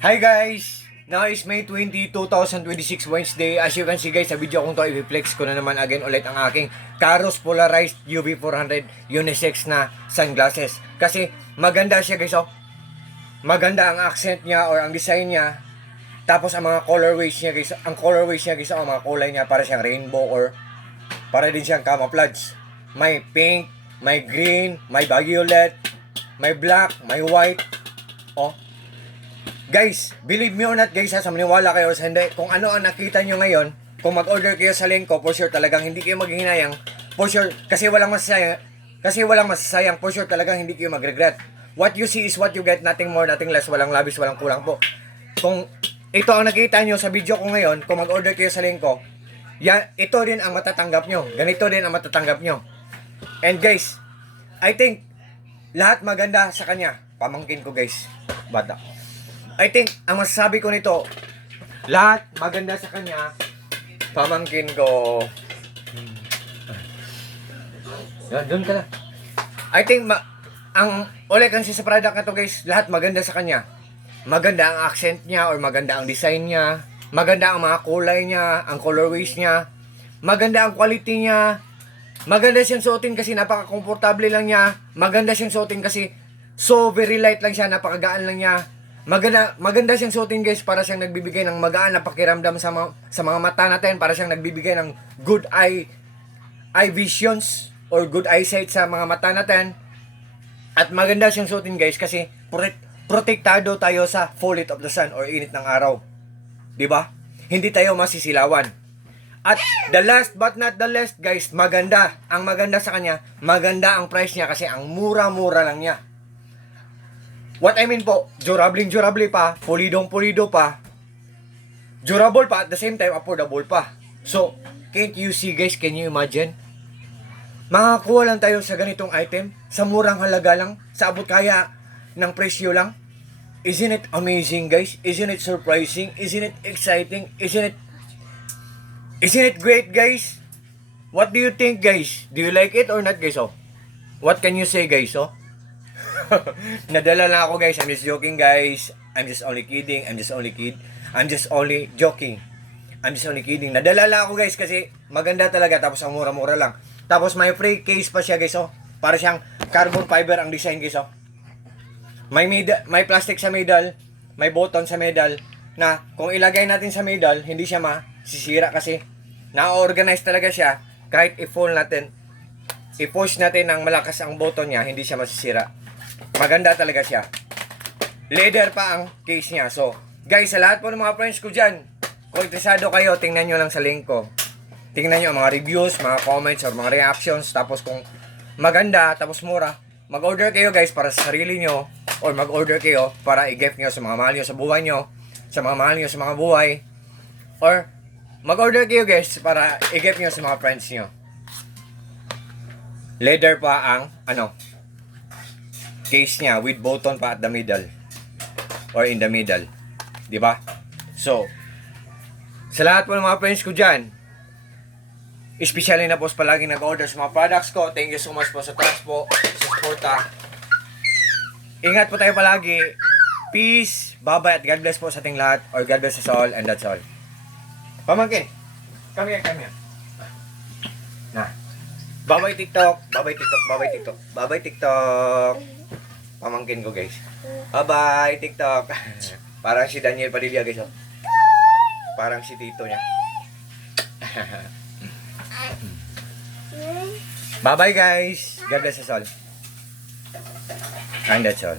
Hi guys! Now is May 20, 2026 Wednesday. As you can see guys, sa video kong to, i-flex ko na naman again ulit ang aking Karos Polarized UV400 unisex na sunglasses. Kasi maganda siya guys, oh. Maganda ang accent niya or ang design niya. Tapos ang mga colorways niya guys, ang mga kulay niya para siyang rainbow or para din siyang camouflage. May pink, may green, may violet, may black, may white. Oh. Guys, believe me or not guys, sa maniwala kayo sa hindi, kung ano ang nakita nyo ngayon, kung mag-order kayo sa link ko, for sure talagang hindi kayo maghihinayang, for sure, kasi walang masasayang, for sure talagang hindi kayo mag-regret. What you see is what you get, nothing more, nothing less, walang labis, walang kulang po. Kung ito ang nakita nyo sa video ko ngayon, kung mag-order kayo sa link ko, yan, ito din ang matatanggap nyo, ganito din ang matatanggap nyo. And guys, I think, lahat maganda sa kanya, pamangkin ko guys, bata. I think, ang masasabi ko nito, lahat maganda sa kanya, pamangkin ko. Doon ka na. I think, ulit kasi sa product na to guys, lahat maganda sa kanya. Maganda ang accent niya or maganda ang design niya. Maganda ang mga kulay niya, ang colorways niya. Maganda ang quality niya. Maganda siyang suotin kasi napaka-komportable lang niya. Maganda siyang suotin kasi so very light lang siya, napakagaan lang niya. Maganda siyang suotin guys, para siyang nagbibigay ng magaan na pakiramdam sa mga mata natin, para siyang nagbibigay ng good eye visions or good eyesight sa mga mata natin. At maganda siyang suotin guys kasi protektado tayo sa full heat of the sun or init ng araw. 'Di ba? Hindi tayo masisilawan. At the last but not the least guys, maganda. Ang maganda sa kanya, maganda ang price niya kasi ang mura-mura lang niya. What I mean po, durable pa, pulido pa, durable pa, at the same time, affordable pa. So, can't you see guys, can you imagine? Makakuha lang tayo sa ganitong item, sa murang halaga lang, sa abot kaya ng presyo lang. Isn't it amazing guys? Isn't it surprising? Isn't it exciting? Isn't it great guys? What do you think guys? Do you like it or not guys? Oh, what can you say guys? Oh, nadala lang ako guys. I'm just joking guys. I'm just only kidding. I'm just only joking. I'm just only kidding. Nadala lang ako guys kasi maganda talaga, tapos ang mura-mura lang. Tapos may free case pa siya guys, oh. Para siyang carbon fiber ang design guys, oh. May plastic sa middle, may button sa middle na kung ilagay natin sa middle, hindi siya masisira kasi na-organize talaga siya. Kahit i-push natin ng malakas ang button niya, hindi siya masisira. Maganda talaga siya. Leather pa ang case niya. So, guys, sa lahat po ng mga friends ko dyan, kung interesado kayo, tingnan nyo lang sa link ko. Tingnan nyo ang mga reviews, mga comments, or mga reactions. Tapos kung maganda, tapos mura, mag-order kayo guys para sa sarili nyo. Or mag-order kayo para i-gift nyo sa mga mahal nyo sa buhay nyo. Sa mga mahal nyo sa mga buhay. Or mag-order kayo guys para i-gift nyo sa mga friends nyo. Leather pa ang case niya with button pa at the middle or in the middle, di ba? So, sa lahat po ng mga friends ko dyan, especially na po palagi nag-order sa mga products ko, thank you so much po sa trust po, sa suporta. Ingat po tayo palagi. Peace, bye-bye, at God bless po sa ating lahat, or God bless us all, and that's all. Pamangkin, come here. Na. Bye-bye TikTok. Bye-bye TikTok. Pamangkin ko guys. Bye-bye TikTok. Parang si Daniel Padilla guys, oh. Parang si tito niya. Bye-bye guys. God bless us all. And that's all.